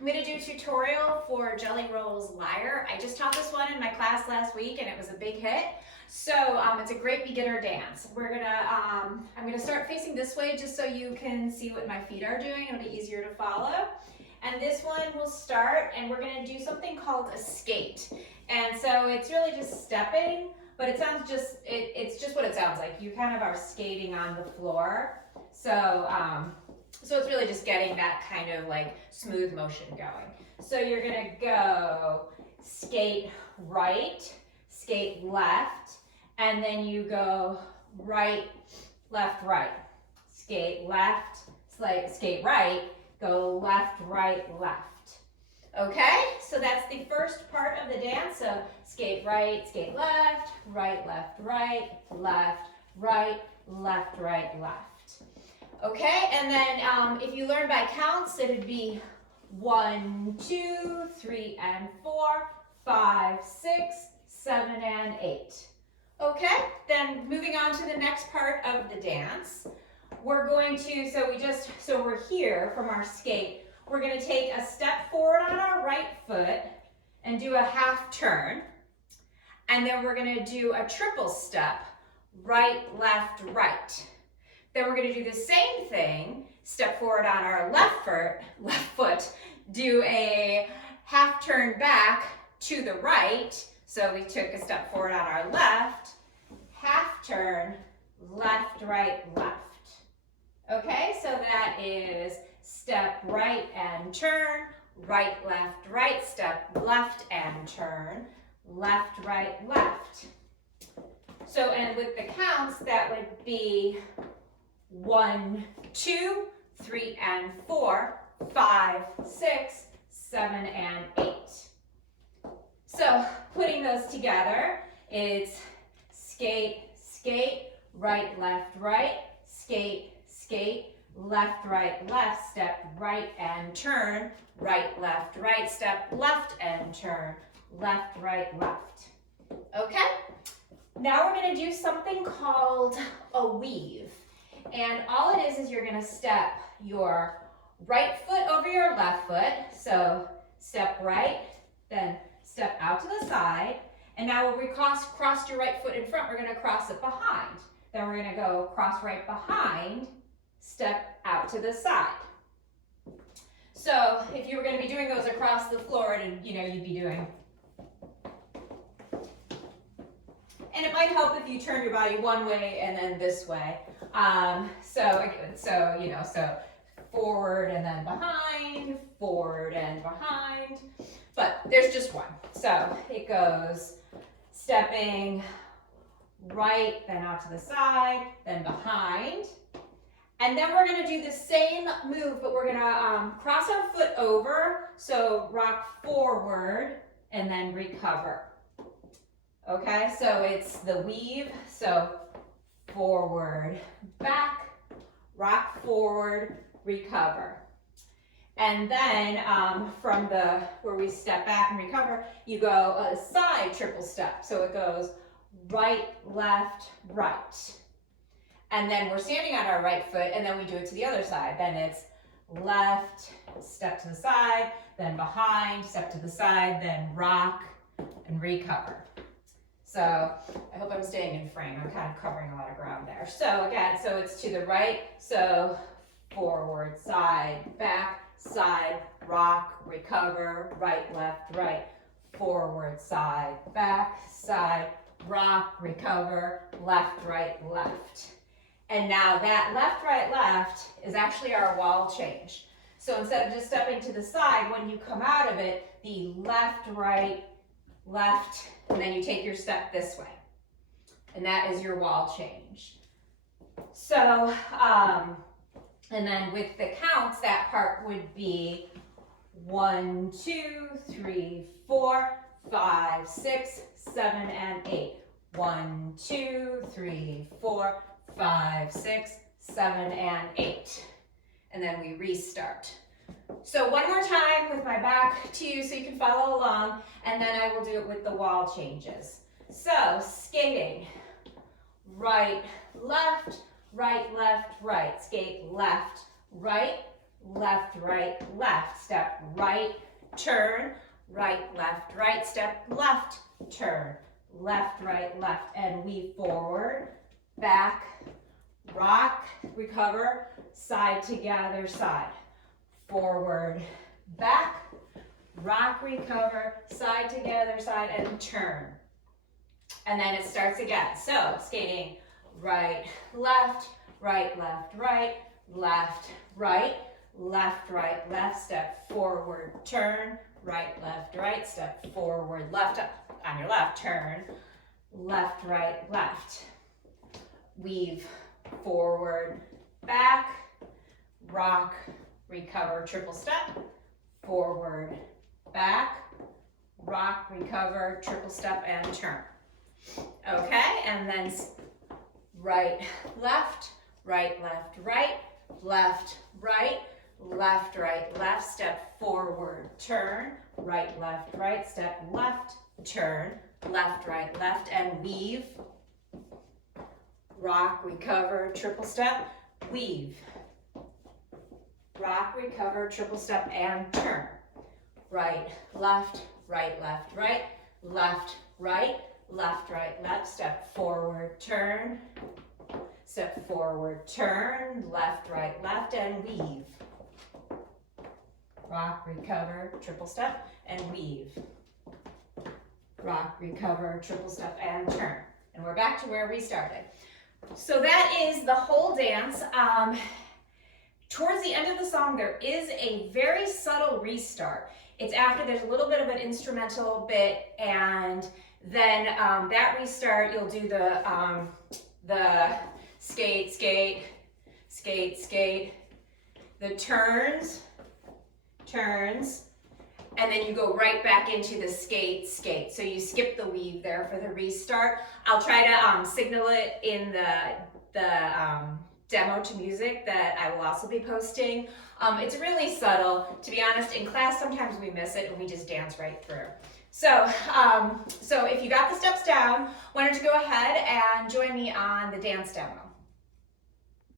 I'm going to do a tutorial for Jelly Roll's Lyre. I just taught this one in my class last week and it was a big hit. So it's a great beginner dance. I'm gonna start facing this way just so you can see what my feet are doing. It'll be easier to follow. And this one will start and we're gonna do something called a skate. And so it's really just stepping, but it's just what it sounds like. You kind of are skating on the floor. So it's really just getting that kind of like smooth motion going. So you're gonna go skate right, skate left, and then you go right, left, right. Skate left, skate right, go left, right, left. Okay, so that's the first part of the dance. So skate right, left, right, left, right, left, right, left, right, left. Okay, and then if you learn by counts, it would be 1, 2, 3, and 4, 5, 6, 7, and 8. Okay, then moving on to the next part of the dance, we're going to, so we're here from our skate, we're going to take a step forward on our right foot and do a half turn, and then we're going to do a triple step, right, left, right. Then we're going to do the same thing, step forward on our left foot, do a half turn back to the right. So we took a step forward on our left, half turn, left, right, left. Okay, so that is step right and turn, right, step left and turn, left, right, left. So, and with the counts, that would be 1, 2, 3, and 4, 5, 6, 7, and 8. So putting those together, it's skate, skate, right, skate, skate, left, step right and turn, right, step left and turn, left, left. Okay, now we're going to do something called a weave. And all it is you're going to step your right foot over your left foot. So step right, then step out to the side. And now when we crossed your right foot in front, we're going to cross it behind. Then we're going to go cross right behind, step out to the side. So if you were going to be doing those across the floor, you'd be doing. And it might help if you turn your body one way and then this way. So forward and then behind, forward and behind. But there's just one. So it goes stepping right, then out to the side, then behind. And then we're going to do the same move, but we're going to cross our foot over. So rock forward and then recover. Okay, so it's the weave. So forward, back, rock forward, recover. And then from where we step back and recover, you go a side triple step. So it goes right, left, right. And then we're standing on our right foot and then we do it to the other side. Then it's left, step to the side, then behind, step to the side, then rock and recover. So I hope I'm staying in frame. I'm kind of covering a lot of ground there. So again, so it's to the right. So forward, side, back, side, rock, recover, right, left, right, forward, side, back, side, rock, recover, left, right, left. And now that left, right, left is actually our wall change. So instead of just stepping to the side, when you come out of it, the left, right, left, and then you take your step this way. And that is your wall change. So, and then with the counts, that part would be 1, 2, 3, 4, 5, 6, 7, and 8. 1, 2, 3, 4, 5, 6, 7, and 8. And then we restart. So one more time with my back to you so you can follow along, and then I will do it with the wall changes. So skating, right, left, right, skate left, right, left, left, step right, turn, right, step left, turn, left, and weave forward, back, rock, recover, side to gather, side, forward, back, rock, recover, side to gather, side, and turn. And then it starts again. So skating right, left, left, left, left, step forward, turn, right, step forward, left, on your left, turn, left, left, weave, forward, back, rock, recover, triple step, forward, back, rock, recover, triple step, and turn. Okay, and then right, left, left, left, left, step forward, turn, right, step left, turn, left, and weave, rock, recover, triple step, weave, rock, recover, triple step, and turn, right, left, left, left, left, step forward, turn, left, left, and weave, rock, recover, triple step, and weave, rock, recover, triple step, and turn. And we're back to where we started. So that is the whole dance. Towards the end of the song, there is a very subtle restart. It's after there's a little bit of an instrumental bit, and then that restart, you'll do the skate, skate, skate, skate, the turns, and then you go right back into the skate, skate. So you skip the weave there for the restart. I'll try to signal it in the demo to music that I will also be posting. It's really subtle. To be honest, in class, sometimes we miss it and we just dance right through. So, so if you got the steps down, why don't you go ahead and join me on the dance demo.